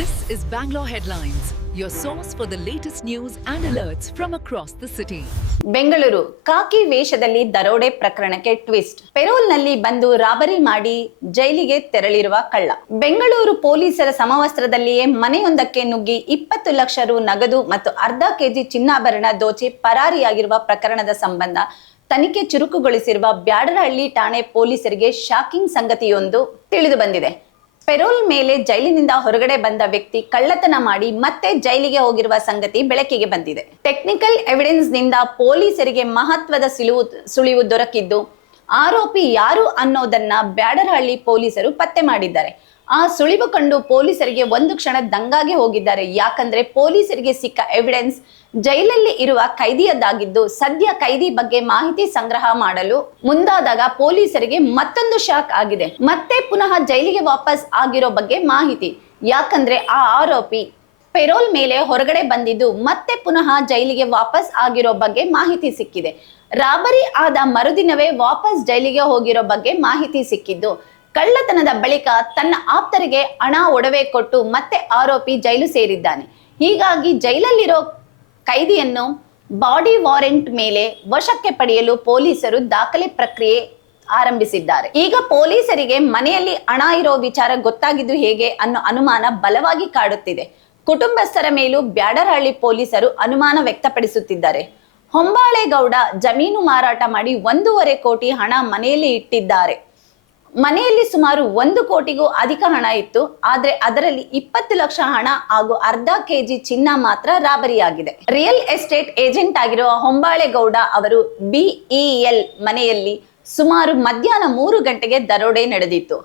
This is Bangalore Headlines, your source for the latest news and alerts from across the city. Bengaluru ಕಾಕಿ ವೇಷದಲ್ಲಿ ದರೋಡೆ ಪ್ರಕರಣಕ್ಕೆ twist. ಪೆರೋಲ್ನಲ್ಲಿ ಬಂದು robbery ಮಾಡಿ ಜೈಲಿಗೆ ತೆರಳಿರುವ ಕಳ್ಳ. ಬೆಂಗಳೂರು ಪೊಲೀಸರ ಸಮವಸ್ತ್ರದಲ್ಲಿಯೇ ಮನೆಯೊಂದಕ್ಕೆ ನುಗ್ಗಿ ಇಪ್ಪತ್ತು ಲಕ್ಷ ರು ನಗದು ಮತ್ತು ಅರ್ಧ ಕೆಜಿ ಚಿನ್ನಾಭರಣ ದೋಚಿ ಪರಾರಿಯಾಗಿರುವ ಪ್ರಕರಣದ ಸಂಬಂಧ ತನಿಖೆ ಚುರುಕುಗೊಳಿಸಿರುವ ಬ್ಯಾಡರಹಳ್ಳಿ ಠಾಣೆ ಪೊಲೀಸರಿಗೆ ಶಾಕಿಂಗ್ ಸಂಗತಿಯೊಂದು ತಿಳಿದು ಬಂದಿದೆ. ಪೆರೋಲ್ ಮೇಲೆ ಜೈಲಿನಿಂದ ಹೊರಗಡೆ ಬಂದ ವ್ಯಕ್ತಿ ಕಳ್ಳತನ ಮಾಡಿ ಮತ್ತೆ ಜೈಲಿಗೆ ಹೋಗಿರುವ ಸಂಗತಿ ಬೆಳಕಿಗೆ ಬಂದಿದೆ. ಟೆಕ್ನಿಕಲ್ ಎವಿಡೆನ್ಸ್ನಿಂದ ಪೊಲೀಸರಿಗೆ ಮಹತ್ವದ ಸಿಲುವು ಸುಳಿವು ದೊರಕಿದ್ದು ಆರೋಪಿ ಯಾರು ಅನ್ನೋದನ್ನ ಬ್ಯಾಡರಹಳ್ಳಿ ಪೊಲೀಸರು ಪತ್ತೆ ಮಾಡಿದ್ದಾರೆ. ಆ ಸುಳಿವು ಕಂಡು ಪೊಲೀಸರಿಗೆ ಒಂದು ಕ್ಷಣ ದಂಗಾಗೆ ಹೋಗಿದ್ದಾರೆ. ಯಾಕಂದ್ರೆ ಪೊಲೀಸರಿಗೆ ಸಿಕ್ಕ ಎವಿಡೆನ್ಸ್ ಜೈಲಲ್ಲಿ ಇರುವ ಕೈದಿಯದ್ದಾಗಿದ್ದು ಸದ್ಯ ಕೈದಿ ಬಗ್ಗೆ ಮಾಹಿತಿ ಸಂಗ್ರಹ ಮಾಡಲು ಮುಂದಾದಾಗ ಪೊಲೀಸರಿಗೆ ಮತ್ತೊಂದು ಶಾಕ್ ಆಗಿದೆ. ಮತ್ತೆ ಪುನಃ ಜೈಲಿಗೆ ವಾಪಸ್ ಆಗಿರೋ ಬಗ್ಗೆ ಮಾಹಿತಿ. ಯಾಕಂದ್ರೆ ಆ ಆರೋಪಿ ಪೆರೋಲ್ ಮೇಲೆ ಹೊರಗಡೆ ಬಂದಿದ್ದು ಮತ್ತೆ ಪುನಃ ಜೈಲಿಗೆ ವಾಪಸ್ ಆಗಿರೋ ಬಗ್ಗೆ ಮಾಹಿತಿ ಸಿಕ್ಕಿದೆ. ರಾಬರಿ ಆದ ಮರುದಿನವೇ ವಾಪಸ್ ಜೈಲಿಗೆ ಹೋಗಿರೋ ಬಗ್ಗೆ ಮಾಹಿತಿ ಸಿಕ್ಕಿದ್ದು. ಕಳ್ಳತನದ ಬಳಿಕ ತನ್ನ ಆಪ್ತರಿಗೆ ಹಣ ಒಡವೆ ಕೊಟ್ಟು ಮತ್ತೆ ಆರೋಪಿ ಜೈಲು ಸೇರಿದ್ದಾನೆ. ಹೀಗಾಗಿ ಜೈಲಲ್ಲಿರೋ ಕೈದಿಯನ್ನು ಬಾಡಿ ವಾರೆಂಟ್ ಮೇಲೆ ವಶಕ್ಕೆ ಪಡೆಯಲು ಪೊಲೀಸರು ದಾಖಲೆ ಪ್ರಕ್ರಿಯೆ ಆರಂಭಿಸಿದ್ದಾರೆ. ಈಗ ಪೊಲೀಸರಿಗೆ ಮನೆಯಲ್ಲಿ ಹಣ ಇರೋ ವಿಚಾರ ಗೊತ್ತಾಗಿದ್ದು ಹೇಗೆ ಅನ್ನೋ ಅನುಮಾನ ಬಲವಾಗಿ ಕಾಡುತ್ತಿದೆ. ಕುಟುಂಬಸ್ಥರ ಮೇಲೂ ಬ್ಯಾಡರಹಳ್ಳಿ ಪೊಲೀಸರು ಅನುಮಾನ ವ್ಯಕ್ತಪಡಿಸುತ್ತಿದ್ದಾರೆ. ಹೊಂಬಾಳೆಗೌಡ ಜಮೀನು ಮಾರಾಟ ಮಾಡಿ ಒಂದೂವರೆ ಕೋಟಿ ಹಣ ಮನೆಯಲ್ಲಿ ಇಟ್ಟಿದ್ದಾರೆ. ಮನೆಯಲ್ಲಿ ಸುಮಾರು ಒಂದು ಕೋಟಿಗೂ ಅಧಿಕ ಹಣ ಇತ್ತು, ಆದ್ರೆ ಅದರಲ್ಲಿ ಇಪ್ಪತ್ತು ಲಕ್ಷ ಹಣ ಹಾಗೂ ಅರ್ಧ ಕೆಜಿ ಚಿನ್ನ ಮಾತ್ರ ರಾಬರಿಯಾಗಿದೆ. ರಿಯಲ್ ಎಸ್ಟೇಟ್ ಏಜೆಂಟ್ ಆಗಿರುವ ಹೊಂಬಾಳೆಗೌಡ ಅವರು ಬಿಇಎಲ್ ಮನೆಯಲ್ಲಿ ಸುಮಾರು ಮಧ್ಯಾಹ್ನ ಮೂರು ಗಂಟೆಗೆ ದರೋಡೆ ನಡೆದಿತ್ತು.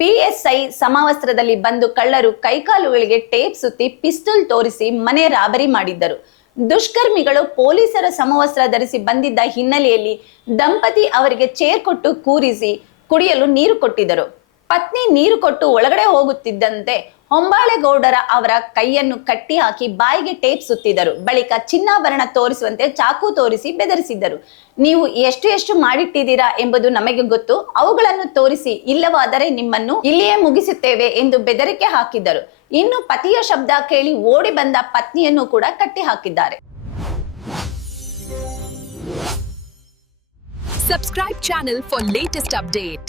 ಪಿಎಸ್ಐ ಸಮವಸ್ತ್ರದಲ್ಲಿ ಬಂದು ಕಳ್ಳರು ಕೈಕಾಲುಗಳಿಗೆ ಟೇಪ್ ಸುತ್ತಿ ಪಿಸ್ತೂಲ್ ತೋರಿಸಿ ಮನೆ ರಾಬರಿ ಮಾಡಿದ್ದರು. ದುಷ್ಕರ್ಮಿಗಳು ಪೊಲೀಸರ ಸಮವಸ್ತ್ರ ಧರಿಸಿ ಬಂದಿದ್ದ ಹಿನ್ನೆಲೆಯಲ್ಲಿ ದಂಪತಿ ಅವರಿಗೆ ಚೇರ್ ಕೊಟ್ಟು ಕೂರಿಸಿ ಕುಡಿಯಲು ನೀರು ಕೊಟ್ಟಿದ್ದರು. ಪತ್ನಿ ನೀರು ಕೊಟ್ಟು ಒಳಗಡೆ ಹೋಗುತ್ತಿದ್ದಂತೆ ಹೊಂಬಾಳೆಗೌಡರ ಅವರ ಕೈಯನ್ನು ಕಟ್ಟಿ ಹಾಕಿ ಬಾಯಿಗೆ ಟೇಪ್ ಸುತ್ತಿದರು. ಬಳಿಕ ಚಿನ್ನಾಭರಣ ತೋರಿಸುವಂತೆ ಚಾಕು ತೋರಿಸಿ ಬೆದರಿಸಿದ್ದರು. ನೀವು ಎಷ್ಟು ಎಷ್ಟು ಮಾಡಿಟ್ಟಿದ್ದೀರಾ ಎಂಬುದು ನಮಗೆ ಗೊತ್ತು. ಅವುಗಳನ್ನು ತೋರಿಸಿ ಇಲ್ಲವಾದರೆ ನಿಮ್ಮನ್ನು ಇಲ್ಲಿಯೇ ಮುಗಿಸುತ್ತೇವೆ ಎಂದು ಬೆದರಿಕೆ ಹಾಕಿದ್ದರು. ಇನ್ನು ಪತಿಯ ಶಬ್ದ ಕೇಳಿ ಓಡಿ ಬಂದ ಪತ್ನಿಯನ್ನು ಕೂಡ ಕಟ್ಟಿ ಹಾಕಿದ್ದಾರೆ. Subscribe channel for latest update.